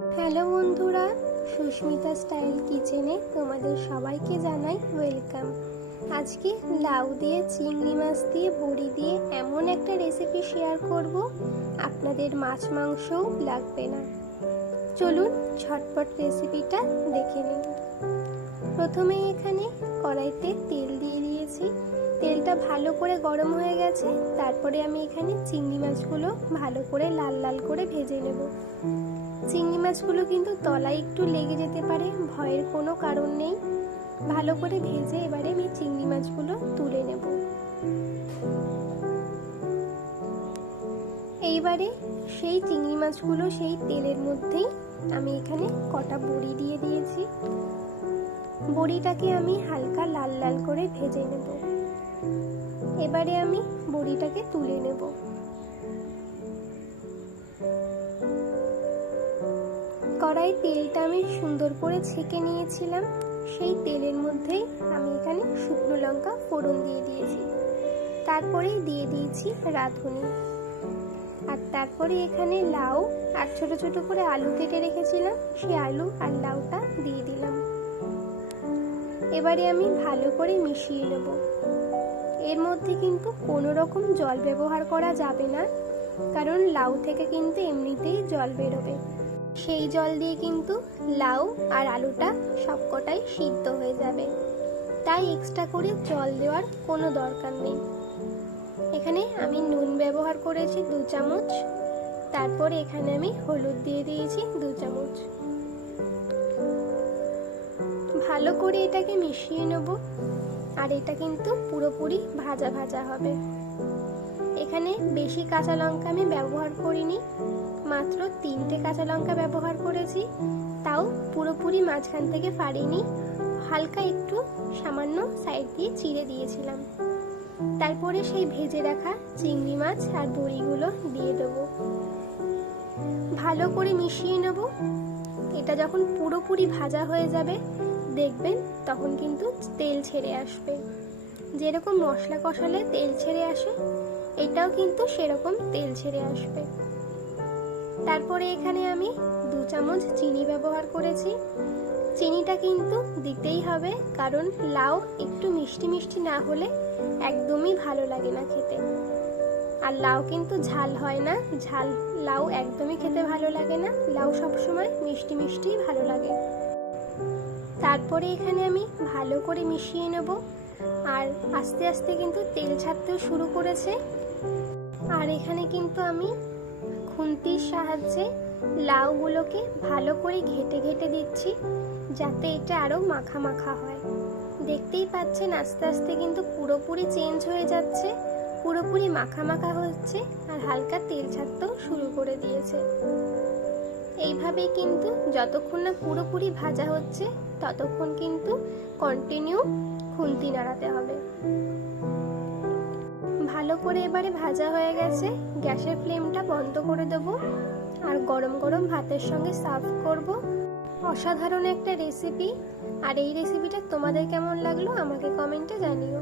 Hello বন্ধুরা, Susmita style কিচেনে তোমাদের সবাইকে জানাই ওয়েলকাম। আজকে লাউ দিয়ে, চিংড়ি মাছ দিয়ে, বড়ি দিয়ে এমন একটা রেসিপি শেয়ার করব, আপনাদের মাছ মাংসও লাগবে না। চলুন ঝটপট রেসিপিটা দেখে নিন। প্রথমে এখানে কড়াইতে তেল দিয়ে দিয়েছি। তেলটা ভালো করে গরম হয়ে গেছে। তারপরে আমি এখানে চিংড়ি মাছগুলো ভালো করে লাল লাল করে ভেজে নেব। চিংড়ি মাছগুলো কিন্তু তলায় একটু লেগে যেতে পারে, ভয়ের কোনো কারণ নেই। ভালো করে ভেজে এবারে আমি চিংড়ি মাছগুলো তুলে নেব। এইবারে সেই চিংড়ি মাছগুলো সেই তেলের মধ্যেই আমি এখানে কটা বড়ি দিয়ে দিয়েছি। বড়িটাকে আমি হালকা লাল লাল করে ভেজে নেব। এবারে আমি বড়িটাকে তুলে নেব। কড়াই তেলটা আমি সুন্দর করে ছেঁকে নিয়েছিলাম। সেই তেলের মধ্যেই আমি এখানে শুকনো লঙ্কা ফোড়ন দিয়ে দিয়েছি। তারপরে দিয়ে দিয়েছি রাঁধুনি, আর তারপরে এখানে লাউ আর ছোট ছোট করে আলু কেটে রেখেছিলাম, সেই আলু আর লাউটা দিয়ে দিলাম। এবারে আমি ভালো করে মিশিয়ে নেব। এর মধ্যে কিন্তু কোনো রকম জল ব্যবহার করা যাবে না, কারণ লাউ থেকে কিন্তু এমনিতেই জল বেরোবে। সেই জল দিয়ে কিন্তু লাউ আর আলুটা সবকটাই সিদ্ধ হয়ে যাবে, তাই এক্সট্রা করে জল দেওয়ার কোনো দরকার নেই। এখানে আমি নুন ব্যবহার করেছি 2 চামচ। তারপরে এখানে আমি হলুদ দিয়ে দিয়েছি 2 চামচ। ভালো করে এটাকে মিশিয়ে নেব। আর এটা কিন্তু পুরোপুরি ভাজা ভাজা হবে। এখানে বেশি কাঁচা লঙ্কা আমি ব্যবহার করিনি, মাত্র 3টে কাঁচা লঙ্কা ব্যবহার করেছি। তাও পুরোপুরি মাঝখান থেকে ফাড়িনি, হালকা একটু সামান্য সাইড দিয়ে চিড়ে দিয়েছিলাম। তারপরে সেই ভেজে রাখা চিংড়ি মাছ আর বড়িগুলো দিয়ে দেব। ভালো করে মিশিয়ে নেব। এটা যখন পুরোপুরি ভাজা হয়ে যাবে দেখবেন, তখন কিন্তু তেল ছেড়ে আসবে। যেরকম মশলা কষালে তেল ছেড়ে আসে, এটাও কিন্তু সেরকম তেল ছেড়ে আসবে। তারপরে এখানে আমি 2 চামচ চিনি ব্যবহার করেছি। চিনিটা কিন্তু দিতেই হবে, কারণ লাউ একটু মিষ্টি মিষ্টি না হলে একদমই ভালো লাগে না খেতে। আর লাউ কিন্তু ঝাল হয় না, ঝাল লাউ একদমই খেতে ভালো লাগে না। লাউ সবসময় মিষ্টি মিষ্টিই ভালো লাগে। তারপরে এখানে আমি ভালো করে মিশিয়ে নেব। আর আস্তে আস্তে কিন্তু তেল ছাড়তেও শুরু করেছে। আর এখানে কিন্তু আমি খুন্তির সাহায্যে লাউগুলোকে ভালো করে ঘেটে ঘেটে দিচ্ছি, যাতে এটা আরো মাখা মাখা হয়। দেখতেই পাচ্ছেন আস্তে আস্তে কিন্তু পুরোপুরি চেঞ্জ হয়ে যাচ্ছে, পুরোপুরি মাখা মাখা হচ্ছে, আর হালকা তেল ছাড়তেও শুরু করে দিয়েছে। এইভাবে কিন্তু যতক্ষণ না পুরোপুরি ভাজা হচ্ছে ততক্ষণ কিন্তু কন্টিনিউ খুন্তি নাড়াতে হবে। ভালো করে এবারে ভাজা হয়ে গেছে। গ্যাসের ফ্লেমটা বন্ধ করে দেব, আর গরম গরম ভাতের সঙ্গে সার্ভ করব। অসাধারণ একটা রেসিপি। আর এই রেসিপিটা তোমাদের কেমন লাগলো আমাকে কমেন্টে জানিও।